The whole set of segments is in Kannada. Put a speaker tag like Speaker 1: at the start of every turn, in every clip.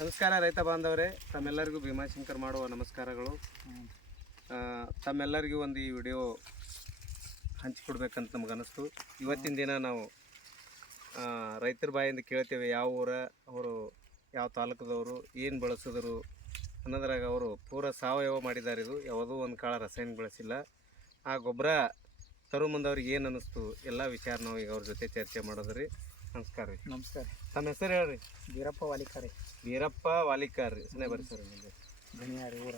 Speaker 1: ನಮಸ್ಕಾರ ರೈತ ಬಾಂಧವರೇ, ತಮ್ಮೆಲ್ಲರಿಗೂ ಭೀಮಾಶಂಕರ್ ಮಾಡುವ ನಮಸ್ಕಾರಗಳು. ತಮ್ಮೆಲ್ಲರಿಗೂ ಒಂದು ಈ ವಿಡಿಯೋ ಹಂಚಿಕೊಡ್ಬೇಕಂತ ನಮ್ಗೆ ಅನಿಸ್ತು. ಇವತ್ತಿನ ದಿನ ನಾವು ರೈತರ ಬಾಯಿಂದ ಕೇಳ್ತೇವೆ ಯಾವ ಊರ, ಅವರು ಯಾವ ತಾಲೂಕದವರು, ಏನು ಬಳಸಿದ್ರು ಅನ್ನೋದ್ರಾಗ ಅವರು ಪೂರ ಸಾವಯವ ಮಾಡಿದ್ದಾರೆ ಇದು. ಯಾವುದೂ ಒಂದು ಕಾಳ ರಸಾಯನ ಬಳಸಿಲ್ಲ. ಆ ಗೊಬ್ಬರ ತರು ಮುಂದವ್ರಿಗೆ ಏನು ಅನ್ನಿಸ್ತು ಎಲ್ಲ ವಿಚಾರ ನಾವು ಈಗ ಅವ್ರ ಜೊತೆ ಚರ್ಚೆ ಮಾಡೋದ್ರಿ. ನಮಸ್ಕಾರ ರೀ.
Speaker 2: ನಮಸ್ಕಾರ
Speaker 1: ತಮ್ಮ ಹೆಸರು ಹೇಳ್ರಿ?
Speaker 2: ವೀರಪ್ಪ ವಾಲಿಕಾರಿ
Speaker 1: ವೀರಪ್ಪ ವಾಲಿಕಾರ್ ರೀ. ಸನೇ ಬರ್ರಿ ಸರ್ ನಿಮಗೆ
Speaker 2: ಗಣಿಯಾರಿ ಊರ.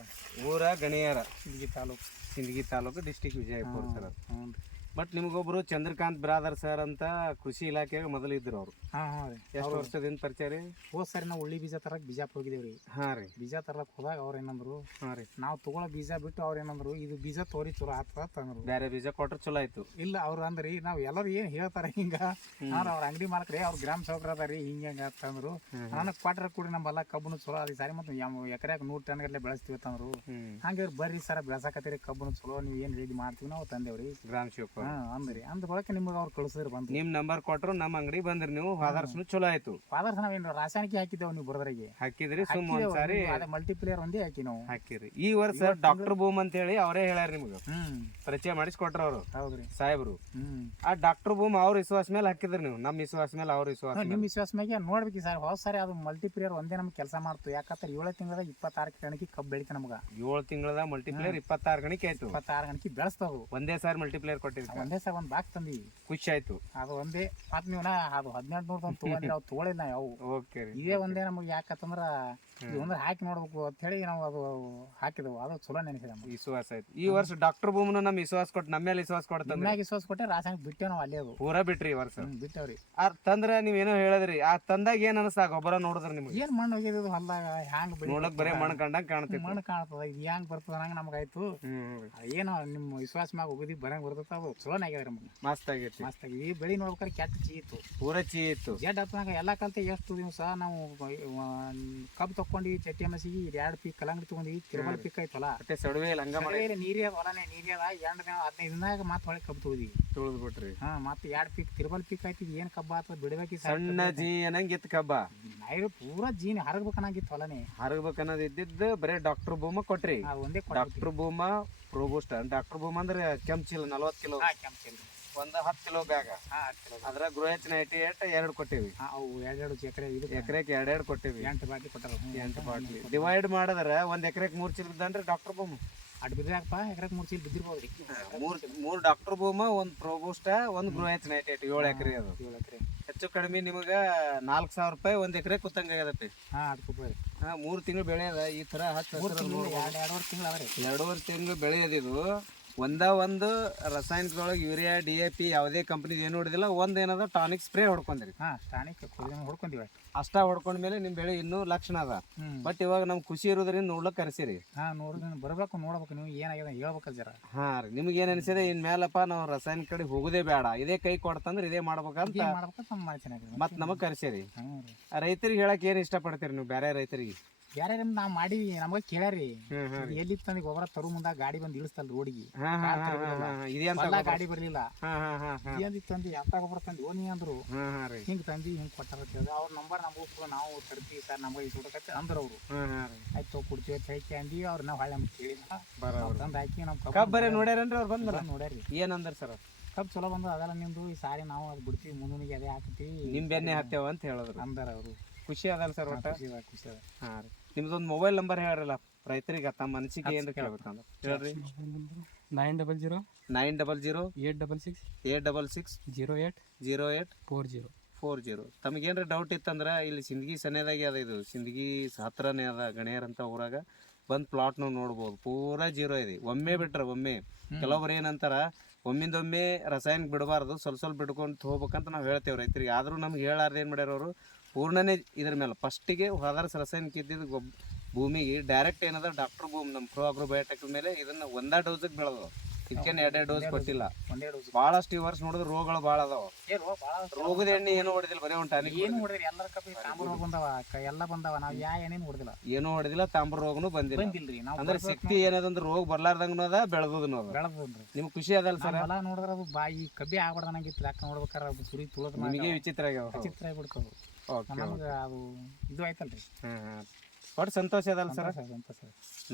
Speaker 1: ಊರ ಗಣಿಯಾರ.
Speaker 2: ಸಿಂದಗಿ ತಾಲೂಕು.
Speaker 1: ಸಿಂದಗಿ ತಾಲೂಕು ಡಿಸ್ಟಿಕ್ ವಿಜಯಪುರ ಸರ್
Speaker 2: ಹ್ಞೂ ರೀ.
Speaker 1: ಬಟ್ ನಿಮಗೊಬ್ರು ಚಂದ್ರಕಾಂತ್ ಬ್ರಾದರ್ ಸರ್ ಅಂತ ಕೃಷಿ ಇಲಾಖೆ ಮೊದಲು ಇದ್ರು ಅವರು.
Speaker 2: ಹಾಂ ಹಾಂ ರೀ.
Speaker 1: ಎಷ್ಟು ವರ್ಷದಿಂದ ಪರಿಚಯ ರೀ?
Speaker 2: ಹೋದ್ ಸರಿ ನಾವು ಉಳ್ಳಿ ಬೀಜ ತರಕ್ ಬಿಜಾಪುರ ಹೋಗಿದ್ದೇವೆ ರೀ
Speaker 1: ಹಾಂ ರೀ.
Speaker 2: ಬೀಜ ತರಕ್ ಹೋದಾಗ ಅವ್ರು ಏನಂದ್ರು
Speaker 1: ಹಾಂ ರೀ.
Speaker 2: ನಾವು ತಗೊಳ್ಳೋ ಬೀಜ ಬಿಟ್ಟು ಅವ್ರು ಏನಂದ್ರು ಇದು ಬೀಜ ತೋರಿ ಚಲೋ ಆಗ್ತದ ತಂದ್ರು
Speaker 1: ಬೇರೆ ಬೀಜ ಕೊಟ್ರೆ ಚಲೋ ಆಯ್ತು.
Speaker 2: ಇಲ್ಲ ಅವ್ರು ಅಂದ್ರಿ ನಾವು ಎಲ್ಲರೂ ಏನು ಹೇಳ್ತಾರೆ ಹಿಂಗ ನಾನು ಅವ್ರ ಅಂಗಡಿ ಮಾಲಕ್ರಿ ಅವ್ರ ಗ್ರಾಮ ಅದ ರೀ ಹಿಂಗೆ ಹಿಂಗೆ ಅಂತಂದ್ರು ನನಗೆ ಕ್ವಾಟ್ರ್ ಕೂಡಿ ನಮ್ಮಲ್ಲ ಕಬ್ಬನು ಚಲೋ ಅದ ಸಾರಿ ಮತ್ತು ಎಕರೆಗೆ ನೂರು ಟನ್ ಗಟ್ಟಲೆ ಬೆಳೆಸ್ತೀವಿ ಅಂತಂದ್ರು ಹಂಗೆ ಬರ್ರಿ ಸರ ಬೆಳೆಸಕತ್ತೀರಿ ಕಬ್ಬನು ಚಲೋ ನೀವು ಏನು ರೀತಿ ಮಾಡ್ತೀವಿ ನಾವು ತಂದೇವ್ರಿ.
Speaker 1: ಗ್ರಾಮ ಶಿವಪ್ಪ.
Speaker 2: ಅಂದ್ರಿ ಅಂದ ಬಳಕ ನಿಮಗೆ ಅವ್ರು ಕಳಿಸಿದ್ರು ಬಂದು.
Speaker 1: ನಿಮ್ ನಂಬರ್ ಕೊಟ್ರು ನಮ್ಮ ಅಂಗಡಿ ಬಂದ್ರಿ ನೀವು ಆದರ್ಶನು ಚಲೋ ಆಯ್ತು.
Speaker 2: ಫಾದರ್ಸ್ ನಾವೇನು ರಾಸಾಯನಿಕ ಹಾಕಿದ್ದೇವೆ ನೀವು ಬರದ್ರಿಗೆ?
Speaker 1: ಹಾಕಿದ್ರಿ ಸುಮ್ ಒಂದ್ಸಾರಿ
Speaker 2: ಅದ ಮಲ್ಟಿಪ್ಲೇಯರ್ ಒಂದೇ ಹಾಕಿ ನಾವು.
Speaker 1: ಹಾಕಿರಿ. ಈ ವರ್ಷ ಡಾಕ್ಟರ್ ಬೂಮ್ ಅಂತ ಹೇಳಿ ಅವರೇ ಹೇಳ್ಯಾರ ನಿಮ್ಗೆ. ಪರಿಚಯ ಮಾಡಿಸ್ಕೊಟ್ರ ಅವರು.
Speaker 2: ಹೌದ್ರಿ.
Speaker 1: ಸಾಹೇಬ್ರು. ಆ ಡಾಕ್ಟರ್ ಬೂಮ್ ಅವ್ರ ವಿಶ್ವಾಸ ಮೇಲೆ ಹಾಕಿದ್ರಿ ನೀವು. ನಮ್ಮ ವಿಶ್ವಾಸ ಮೇಲೆ ಅವ್ರ ವಿಶ್ವಾಸ
Speaker 2: ಹ್ಮ್, ನಿಮ್ ವಿಶ್ವಾಸ ಮ್ಯಾಗೆ ನೋಡ್ಬೇಕು ಸರ್. ಹೋದ ಸಾರಿ ಅದು ಮಲ್ಟಿಪ್ಲೇಯರ್ ಒಂದೇ ನಮ್ಗೆ ಕೆಲಸ ಮಾಡ್ತು. ಯಾಕಂದ್ರೆ ಏಳು ತಿಂಗಳದಾಗ ಇಪ್ಪತ್ತಾರು ಗಣಕಿ ಕಬ್ಬು ಬೆಳಿತ ನಮ್ಗೆ.
Speaker 1: ಏಳು ತಿಂಗಳದ ಮಲ್ಟಿಪ್ಲೇಯರ್ ಇಪ್ಪತ್ತಾರು ಗಣಿಕೆ ಆಯ್ತು.
Speaker 2: ಇಪ್ಪತ್ತಾರು ಗಣಕಿ ಬೆಳೆಸ್ತಾವು.
Speaker 1: ಒಂದೇ ಸಾರಿ ಮಲ್ಟಿಪ್ಲೇಯರ್ ಕೊಟ್ಟಿದ್ರಿ
Speaker 2: ಒಂದೇ ಸಲ ಒಂದು ಬಾಕ್ಸ್ ತಂದಿ
Speaker 1: ಖುಷಿ ಆಯ್ತು.
Speaker 2: ಅದು ಒಂದೇ ಮತ್ ನೀವು ನಾ ಅದು ಹದಿನೆಂಟು ನೂರ ಒಂದು ತಗೊಂಡಿಲ್ಲ ಅವು ತೊಗೊಳಿಲ್ಲ ನಾವು
Speaker 1: ಓಕೆ ರೀ.
Speaker 2: ಇದೇ ಒಂದೇ ನಮಗೆ ಯಾಕಂತಂದ್ರ ಇದು ಹಾಕಿ ನೋಡ್ಬೇಕು ಅಂತ ಹೇಳಿ ನಾವು ಅದು ಹಾಕಿದವು. ಅದು ಚಲೋ ನೆನೆಸಿದೆ ನಮ್ಗೆ.
Speaker 1: ವಿಶ್ವಾಸ ಆಯ್ತು. ಈ ವರ್ಷ ಡಾಕ್ಟರ್ ಭೂಮನು ನಮ್ ವಿಶ್ವಾಸ ಕೊಟ್ಟು ನಮ್ಮ ಮೇಲೆ ವಿಶ್ವಾಸ ಕೊಡ್ತಂದ್ರೆ
Speaker 2: ಮ್ಯಾಗ ವಿಶ್ವಾಸ ಕೊಟ್ಟೆ ರಾಸಾಯನಿಕ ಬಿಟ್ಟೆ ನಾವು ಅಲ್ಲಿ ಅದು.
Speaker 1: ಪೂರ ಬಿಟ್ರಿ ಈ ವರ್ಷ.
Speaker 2: ಹ್ಮ್, ಬಿಟ್ಟವ್ರಿ
Speaker 1: ಆ ತಂದ್ರ ನೀವೇನೋ ಹೇಳಿದ್ರಿ ಆ ತಂದಾಗ ಏನ್ ಅನಸ್ತ ಗೊಬ್ಬರ ನೋಡಿದ್ರೆ ನಿಮ್ಗೆ?
Speaker 2: ಏನ್ ಮಣ್ಣು ಹೋಗಿದ್ದು ಹೊಲ್ದಾಗ? ಹ್ಯಾಂಗ್ ಬೆಳಿ
Speaker 1: ನೋಡಕ್ ಬರೇ ಮಣ್ಣು ಕಂಡಂಗ್ ಕಾಣ್ತಿ
Speaker 2: ಮಣ್ಣು ಕಾಣ್ತದ ಇದು ಹ್ಯಾಂಗ್ ಬರ್ತದ ಹಂಗ ನಮಗಾಯ್ತು.
Speaker 1: ಹ್ಮ್
Speaker 2: ಏನೋ ನಿಮ್ಮ ವಿಶ್ವಾಸ ಮ್ಯಾಗ ಹೋಗಿದ್ವಿ ಬರಂಗ್ ಬರ್ತದ ಅದು. ಚಲೋ ಆಗ್ಯದ
Speaker 1: ಮಸ್ತ್ ಆಗೈತಿ.
Speaker 2: ಮಸ್ತ್ ಆಗಿ. ಈ ಬೆಳಿ ನೋಡ್ಬೇಕಾರೆ ಕೆಟ್ಟ ಚೀತು
Speaker 1: ಪೂರ ಚೀ ಇತ್ತು.
Speaker 2: ಜಡ್ ಹತ್ತನಾಗ ಎಲ್ಲ ಕಲ್ತ ಎಷ್ಟು ದಿವಸ ನಾವು ಕಬ್ಬು ತಕೊಂಡ್ವಿ ಚಟ್ಟಿ ಮಸಿಗೆ ಎರಡು ಪೀಕ್ ಕಲಂಗಡಿ ತಗೊಂಡ್ವಿ ತಿರುಮಲ ಪೀಕ್ ಆಯ್ತಲ್ಲ?
Speaker 1: ಮತ್ತೆ ಸಡವೆ ಲಂಗ ಮಾಡಿ.
Speaker 2: ನೀರೇ ಹೊಲನೆ ನೀರೇ ಅದ ಎಂಟು ದಿನ ಹದಿನೈದು ದಿನದಾಗ ಮತ್ತೆ ಹೊಳೆ ಕಬ್ಬು ತಗೋದಿ
Speaker 1: ತುಳಿದ್ ಬಿಟ್ರಿ.
Speaker 2: ಹಾ ಮತ್ತೆ ಎರಡು ಪೀಕ್ ತಿರುಮಲ ಪೀಕ್ ಆಯ್ತು ಏನು ಕಬ್ಬ ಆತದ ಬಿಡ್ಬೇಕು
Speaker 1: ಸಣ್ಣ ಜೀ ಹಂಗಿತ್ತು ಕಬ್ಬ.
Speaker 2: ನೈರು ಪೂರ ಜೀನ್ ಹರಗ್ಬೇಕನ್ನಾಗಿತ್ತು ಹೊಲನೇ.
Speaker 1: ಹರಗ್ಬೇಕನ್ನೋದು ಇದ್ದಿದ್ದು ಬರೇ ಡಾಕ್ಟರ್ ಬೂಮ ಕೊಟ್ರಿ.
Speaker 2: ಒಂದೇ
Speaker 1: ಡಾಕ್ಟರ್ ಬೂಮ ಪ್ರೋಬೋಸ್ಟ್ ಡಾಕ್ಟರ್ ಬೂಮ್ ಅಂದ್ರೆ ಕೆಂಚಿಲ್ಲ ನಲ್ವತ್ತು ಕಿಲೋ.
Speaker 2: ಕೆಂಪು
Speaker 1: ಒಂದು ಹತ್ತು ಕಿಲೋ ಬ್ಯಾಗ.
Speaker 2: ಹಾಂ ಹತ್ತು
Speaker 1: ಅದ್ರ ಗ್ರೋಹೆಚ್ ನೈಂಟಿ ಏಟ್ ಎರಡು ಕೊಟ್ಟಿವಿ.
Speaker 2: ಹಾಂ ಅವು ಎರಡೆರಡು ಎಕರೆ ಇದು
Speaker 1: ಎಕರೆಗೆ ಎರಡೆರಡು ಕೊಟ್ಟಿವಿ.
Speaker 2: ಎಂಟು ಬಾಟ್ಲಿ ಕೊಟ್ಟರು
Speaker 1: ಎಂಟು ಬಾಟ್ಲಿ. ಡಿವೈಡ್ ಮಾಡಿದ್ರೆ ಒಂದು ಎಕರೆಗೆ ಮೂರು ಚೀಲ ಬಿದ್ದನ್ರಿ ಡಾಕ್ಟರ್ ಬೂಮ್
Speaker 2: ಅಡ್ ಬಿದ್ರಾಕಪ್ಪ ಎಕರೆಗೆ ಮೂರು ಚೀಲ ಬಿದ್ದಿರ್ಬೋದು. ಮೂರು
Speaker 1: ಮೂರು ಮೂರ್ ಡಾಕ್ಟರ್ ಬೂಮ ಒಂದು ಪ್ರೋಬೋಸ್ಟ ಒಂದು ಗ್ರೋಹೆಚ್ ನೈಂಟಿ ಏಟ್ ಏಳು ಎಕರೆ ಅದು.
Speaker 2: ಏಳು ಎಕರೆ.
Speaker 1: ಹೆಚ್ಚು ಕಡಿಮೆ ನಿಮಗೆ ನಾಲ್ಕು ಸಾವಿರ ರೂಪಾಯಿ ಒಂದು ಎಕರೆ ಕುತ್ತಂಗ ಆಗದಪ್ಪಿ.
Speaker 2: ಹಾ ಅದಕ್ಕೆ ರೂಪಾಯಿ
Speaker 1: ಹಾ ಮೂರು ತಿಂಗಳು ಬೆಳೆ ಅದ ಈ ತರ ಹತ್ತು
Speaker 2: ಮೂರು ತಿಂಗಳು ಎರಡು ಎರಡುವರೆ ತಿಂಗಳು ಅವ ರೀ.
Speaker 1: ಎರಡೂವರೆ ತಿಂಗಳು ಬೆಳೆ ಅದಿದು ಒಂದ ಒಂದು ರಾಸಾಯನಿಕದೊಳಗೆ ಯೂರಿಯಾ ಡಿ ಎ ಪಿ ಯಾವುದೇ ಕಂಪ್ನಿದು ಏನು ಹೊಡೆದಿಲ್ಲ ಒಂದ್ ಏನದ ಟಾನಿಕ್ ಸ್ಪ್ರೇ ಹೊಡ್ಕೊಂಡ್ರಿ.
Speaker 2: ಹಾ ಸ್ಟಾನಿಕ್ ಹೊಡ್ಕೊಂಡಿವಿ ಹೊಡ್ಕೊಂತೀವಿ
Speaker 1: ಅಷ್ಟ ಹೊಡ್ಕೊಂಡ್ಮೇಲೆ ನಿಮ್ ಬೆಳೆ ಇನ್ನೂ ಲಕ್ಷಣ ಅದ. ಬಟ್ ಇವಾಗ ನಮ್ಗೆ ಖುಷಿ ಇರೋದ್ರಿಂದ ನೋಡ್ಲಕ್ ಕರೆಸಿರಿ
Speaker 2: ಹಾ ನೋಡಿದ್ರೆ ಬರ್ಬೇಕು ನೋಡ್ಬೇಕು ನೀವು ಏನಾಗಿದೆ ಹೇಳ್ಬೇಕಲ್ಲ ಜರ.
Speaker 1: ಹಾ ರೀ ನಿಮ್ಗೆ ಏನ್ ಅನ್ಸಿದೆ ಇನ್ ಮೇಲಪ್ಪ ನಾವು ರಾಸಾಯನಿಕ ಕಡೆ ಹೋಗುದೇ ಬೇಡ. ಇದೇ ಕೈ ಕೊಡ್ತಂದ್ರೆ ಇದೇ ಮಾಡ್ಬೇಕಂತ
Speaker 2: ಏನ್ ಮಾಡ್ಬೇಕಂತ ನಮ್ಮ ಮಾಡಿ ಚೆನ್ನಾಗಿದೆ
Speaker 1: ಮತ್ ನಮಗ್ ಕರ್ಸಿರಿ ರೈತರಿಗೆ ಹೇಳಕ್ ಏನ್ ಇಷ್ಟಪಡ್ತೀರಿ ನೀವು ಬೇರೆ ರೈತರಿಗೆ?
Speaker 2: ಯಾರ್ಯಾರ ನಾವ್ ಮಾಡಿವಿ ನಮ್ಗ ಕೇಳ್ಯಾರಿ. ಎಲ್ಲಿ ತಂದಿ ಗೊಬ್ಬರ ತರು ಮುಂದ ಗಾಡಿ ಬಂದ್ ಇಳಿಸ್ತಲ್ ರೋಡಿಗೆ.
Speaker 1: ಇದೇ
Speaker 2: ಗಾಡಿ ಬರ್ಲಿಲ್ಲ. ತಂದು ಎಂತ ಗೊಬ್ಬರ ತಂದಿ? ಓನಿ ಅಂದ್ರು. ಹಿಂಗ್ ತಂದಿ ಹಿಂಗ್ ಕೊಟ್ಟಾರ ಅವ್ರ ನಂಬರ್ ನಮಗೂ ನಾವು ತರ್ತೀವಿ ಸರ್ ನಮಗೆ ಇಸ್ಕೊಡಕತ್ತೆ ಅಂದ್ರ ಅವರು. ಆಯ್ತು ಕೊಡ್ತೀವಿ ಅಂತ ಹೇಳಿ ಅಂದಿ ಅವ್ರ ನಾವ್ ಹಳ್ಳಿ ನಮ್ಗೆ ಕೇಳಿಲ್ಲ ತಂದು ಹಾಕಿ
Speaker 1: ನಮ್ ಬರೇ ನೋಡ್ಯಾರೇನ್ರಿ ಅವ್ರು ಬಂದ್ರ
Speaker 2: ನೋಡ್ಯಾರಿ.
Speaker 1: ಏನಂದ್ರ ಸರ್
Speaker 2: ಕಬ್ ಚಲೋ ಬಂದ ಅದಲ್ಲ ನಿಮ್ದು ಈ ಸಾರಿ ನಾವು ಅದ್ ಬಿಡ್ತೀವಿ ಮುಂದಿಗೆ ಅದೇ ಹಾಕ್ತೀವಿ.
Speaker 1: ನಿಮ್ ಬೆನ್ನೆ ಹತ್ತೇವ ಅಂತ ಹೇಳಿದ್ರು.
Speaker 2: ಅಂದಾರ ಅವರು.
Speaker 1: ಖುಷಿ ಅದಲ್ಲ ಸರ್ ಒಟ್ಟ?
Speaker 2: ಖುಷಿ ಅದ ಖುಷಿ ಅದ.
Speaker 1: ಹಾ ರೀ. ನಿಮ್ದೊಂದು ಮೊಬೈಲ್ ನಂಬರ್ ಹೇಳ್ರಲ್ಲ ರೈತರಿಗೆ ತಮ್ಮ ಮನಸ್ಸಿಗೆ ಏನು ಕೇಳ್ಬೇಕಂದ್ರೆ? ಹೇಳ್ರಿ.
Speaker 3: Nine double zero
Speaker 1: nine double zero
Speaker 3: eight double six
Speaker 1: eight double six
Speaker 3: zero eight
Speaker 1: zero eight
Speaker 3: four zero
Speaker 1: four zero ತಮಗೇನ್ರ doubt ಇತ್ತಂದ್ರೆ ಇಲ್ಲಿ ಸಿಂದಗಿ ಸನೇದಾಗೆ ಅದ ಇದು. ಸಿಂದಗಿ ಹತ್ರನೇ ಅದ ಗಣಿಯರ್ ಅಂತ ಊರಾಗ. ಬಂದು ಪ್ಲಾಟ್ನು ನೋಡ್ಬೋದು. ಪೂರಾ ಜೀರೋ ಇದೆ. ಒಮ್ಮೆ ಬಿಟ್ರೆ ಒಮ್ಮೆ. ಕೆಲವೊಬ್ರು ಏನಂತಾರ ಒಮ್ಮಿಂದೊಮ್ಮೆ ರಸಾಯನ ಬಿಡಬಾರ್ದು, ಸ್ವಲ್ಪ ಸ್ವಲ್ಪ ಬಿಡ್ಕೊಂಡು ಹೋಗ್ಬೇಕಂತ ನಾವು ಹೇಳ್ತೇವೆ ರೈತರಿಗೆ. ಆದರೂ ನಮ್ಗೆ ಹೇಳಾರ್ದು ಏನು ಮಾಡ್ಯಾರ ಅವರು? ಪೂರ್ಣನೇ ಇದ್ರ ಮೇಲೆ ಫಸ್ಟಿಗೆ ಹೋದಾರ್ಸ್ ರಸಾಯನ ಇದ್ದಿದ್ದು ಗೊಬ್, ಭೂಮಿಗೆ ಡೈರೆಕ್ಟ್ ಏನದ ಡಾಕ್ಟ್ರ್ ಭೂಮಿ ನಮ್ಮ ಪ್ರೋ ಅಗ್ರೋ ಬಯೋಟೆಕ್ ಮೇಲೆ ಇದನ್ನ ಒಂದೇ ಡೋಸಿಗೆ ಬೆಳೆದು ಇದಕ್ಕೇನು ಎರಡೆರಡು ಡೋಸ್ ಕೊಟ್ಟಿಲ್ಲ.
Speaker 2: ಬಹಳಷ್ಟು ಡೋಸ್
Speaker 1: ಭಾಳಷ್ಟು ಈ ವರ್ಷ ನೋಡಿದ್ರೆ ರೋಗಗಳು ಬಹಳ ಅದಾವ.
Speaker 2: ಏನು ಭಾಳ
Speaker 1: ರೋಗದ ಎಣ್ಣೆ ಏನು ಹೊಡೆದಿಲ್ಲ ಬರೀ ಒಂದು ಟಾನಿಕ್
Speaker 2: ಏನು ಹೊಡೆದ್ರಿ ಎಲ್ಲರ ಕಬ್ಬಿ ತಾಮ್ರ ರೋಗ ಬಂದವ ಕ- ಎಲ್ಲ ಬಂದವ ನಾವು ಯಾ ಏನೇನು ಹೊಡೆದಿಲ್ಲ.
Speaker 1: ಏನೂ ಹೊಡೆದಿಲ್ಲ ತಾಮ್ರ ರೋಗನು ಬಂದಿಲ್ಲ.
Speaker 2: ಬಂದಿಲ್ರಿ ನಾವು
Speaker 1: ಅಂದ್ರೆ ಶಕ್ತಿ ಏನದಂದ್ರೆ ರೋಗ ಬರ್ಲಾರ್ದಂಗನು ಅದ ಬೆಳೆದನು ಅದ.
Speaker 2: ಬೆಳೆದ್ರಿ
Speaker 1: ನಿಮ್ಗೆ ಖುಷಿ ಅದಲ್ಲ ಸರ್?
Speaker 2: ಹೊಲ ನೋಡಿದ್ರೆ ಅದು ಬಾಯಿ ಕಬ್ಬಿ ಆಗ್ಬಾರ್ದು ಅನ್ನಂಗಿತ್ತು ಯಾಕೆ ನೋಡ್ಬೇಕಾರ ಅದು ಸುರಿ ತುಳದ್
Speaker 1: ನಿಮಗೆ ವಿಚಿತ್ರ ಆಗ್ಯಾವ.
Speaker 2: ಚಿತ್ರ ಆಗ್ಬಿಡ್ತವು
Speaker 1: ಓಕೆ
Speaker 2: ನಮ್ಗೆ ಅದು ಇದು ಆಯ್ತಲ್ರಿ.
Speaker 1: ಹ್ಮ್. ಒಟ್ಟು ಸಂತೋಷ ಅದಲ್ಲ ಸರ್?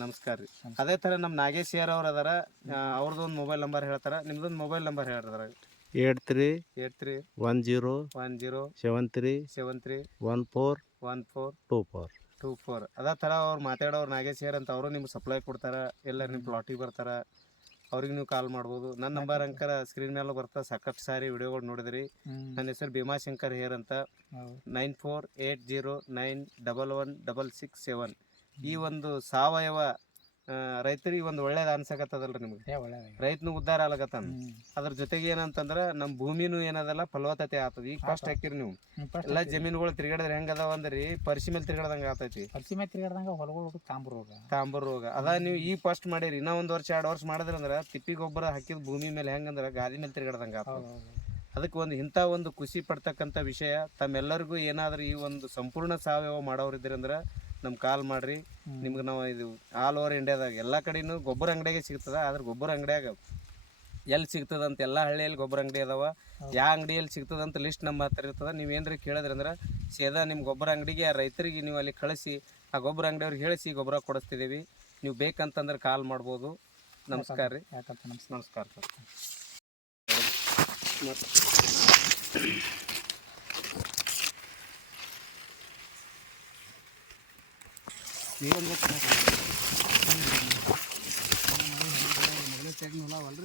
Speaker 1: ನಮಸ್ಕಾರ ರೀ. ಅದೇ ಥರ ನಮ್ಮ ನಾಗೇಶ್ ಯಾರ್ ಅವ್ರು ಅದಾರ ಅವ್ರದ್ದು ಒಂದು ಮೊಬೈಲ್ ನಂಬರ್ ಹೇಳ್ತಾರ. ನಿಮ್ದೊಂದು ಮೊಬೈಲ್ ನಂಬರ್ ಹೇಳ್ತಾರ
Speaker 4: eight three
Speaker 1: eight three
Speaker 4: one zero
Speaker 1: one zero
Speaker 4: seven three
Speaker 1: seven three
Speaker 4: one four
Speaker 1: one four
Speaker 4: two four.
Speaker 1: Two four. ಅದೇ ಥರ ಅವ್ರು ಮಾತಾಡೋರು ನಾಗೇಶ್ ಯಾರ್ ಅಂತ ಅವರು ನಿಮ್ಗೆ ಸಪ್ಲೈ ಕೊಡ್ತಾರೆ ಎಲ್ಲ ನಿಮ್ಮ ಪ್ಲಾಟಿಗೆ ಬರ್ತಾರ. ಅವ್ರಿಗೆ ನೀವು ಕಾಲ್ ಮಾಡ್ಬೋದು. ನನ್ನ ನಂಬರ್ ಅಂಕರ ಸ್ಕ್ರೀನ್ ಮೇಲೆ ಬರ್ತಾ ಸಾಕಷ್ಟು ಸಾರಿ ವಿಡಿಯೋಗಳು ನೋಡಿದ್ರಿ. ನನ್ನ ಹೆಸರು ಭೀಮಾಶಂಕರ್ ಹೇರ್ ಅಂತ. Nine four eight zero nine double one double six seven. ಈ ಒಂದು ಸಾವಯವ ರೈತರಿಗೆ ಒಂದು ಒಳ್ಳೇದು ಅನ್ಸಕತ್ತದಲ್ರಿ ನಿಮ್ಗೆ?
Speaker 2: ಏ ಒಳ್ಳೇದಾಗಿ
Speaker 1: ರೈತನು ಉದ್ಧಾರ
Speaker 2: ಆಗ್ಲಕತ್ತಾನ
Speaker 1: ಅದ್ರ ಜೊತೆಗೆ ಏನಂತಂದ್ರ ನಮ್ಮ ಭೂಮಿನೂ ಏನದಲ್ಲ ಫಲವತ್ತತೆ ಆತದ ಈಗ ಫಸ್ಟ್ ಹಾಕಿರಿ ನೀವು. ಎಲ್ಲಾ ಜಮೀನುಗಳು ತಿರ್ಗಾಡಿದ್ರೆ ಹೆಂಗ್ ಅದಾವ ಅಂದ್ರಿ? ಪರಿಸಿ ಮೇಲೆ ತಿರ್ಗಾಡ್ದಂಗ ಆತೈತಿ
Speaker 2: ತಿರ್ಗಾಡ್ದಂಗ ಹೊಲಗಳು ತಾಂಬರ್ ರೋಗ.
Speaker 1: ತಾಂಬರ್ ರೋಗ. ಅದ ನೀವು ಈಗ ಫಸ್ಟ್ ಮಾಡಿರಿ. ಇನ್ನ ಒಂದ್ ವರ್ಷ ಎರಡ್ ವರ್ಷ ಮಾಡಿದ್ರ ಅಂದ್ರ ತಿಪ್ಪಿ ಗೊಬ್ಬರ ಹಾಕಿದ ಭೂಮಿ ಮೇಲೆ ಹೆಂಗಂದ್ರ ಗಾದಿ ಮೇಲೆ ತಿರ್ಗಾಡ್ದಂಗ ಆತದ ಅದಕ್ಕೆ ಒಂದು ಇಂಥ ಒಂದು ಖುಷಿ ಪಡ್ತಕ್ಕಂಥ ವಿಷಯ. ತಮ್ಮೆಲ್ಲರಿಗೂ ಏನಾದರೂ ಈ ಒಂದು ಸಂಪೂರ್ಣ ಸಾವಯವ ಮಾಡೋರಿದ್ರಂದ್ರೆ ನಮ್ಮ ಕಾಲ್ ಮಾಡ್ರಿ. ನಿಮ್ಗೆ ನಾವು ಇದು ಆಲ್ ಓವರ್ ಇಂಡಿಯಾದಾಗ ಎಲ್ಲ ಕಡೆನೂ ಗೊಬ್ಬರ ಅಂಗಡಿಯಾಗೆ ಸಿಗ್ತದೆ ಆದ್ರೆ ಗೊಬ್ಬರ ಅಂಗಡಿಯಾಗ ಎಲ್ಲಿ ಸಿಗ್ತದ ಅಂತ ಎಲ್ಲ ಹಳ್ಳಿಯಲ್ಲಿ ಗೊಬ್ಬರ ಅಂಗಡಿ ಅದಾವ. ಯಾವ ಅಂಗಡಿಯಲ್ಲಿ ಸಿಗ್ತದ ಅಂತ ಲಿಸ್ಟ್ ನಮ್ಮ ಹತ್ರ ಇರ್ತದೆ. ನೀವು ಏನ್ರಿ ಕೇಳಿದ್ರಿ ಅಂದ್ರೆ ಸೇದಾ ನಿಮ್ಮ ಗೊಬ್ಬರ ಅಂಗಡಿಗೆ ಆ ರೈತರಿಗೆ ನೀವು ಅಲ್ಲಿ ಕಳಿಸಿ ಆ ಗೊಬ್ಬರ ಅಂಗಡಿಯವ್ರಿಗೆ ಹೇಳಿಸಿ ಗೊಬ್ಬರ ಕೊಡಿಸ್ತಿದ್ದೀವಿ. ನೀವು ಬೇಕಂತಂದ್ರೆ ಕಾಲ್ ಮಾಡ್ಬೋದು. ನಮಸ್ಕಾರ ರೀ.
Speaker 2: ಯಾಕಂತ ನಮಸ್ಕಾರ?
Speaker 1: ನಮಸ್ಕಾರ ಸರ್.
Speaker 3: முதல்ல தேடணும்னா வந்து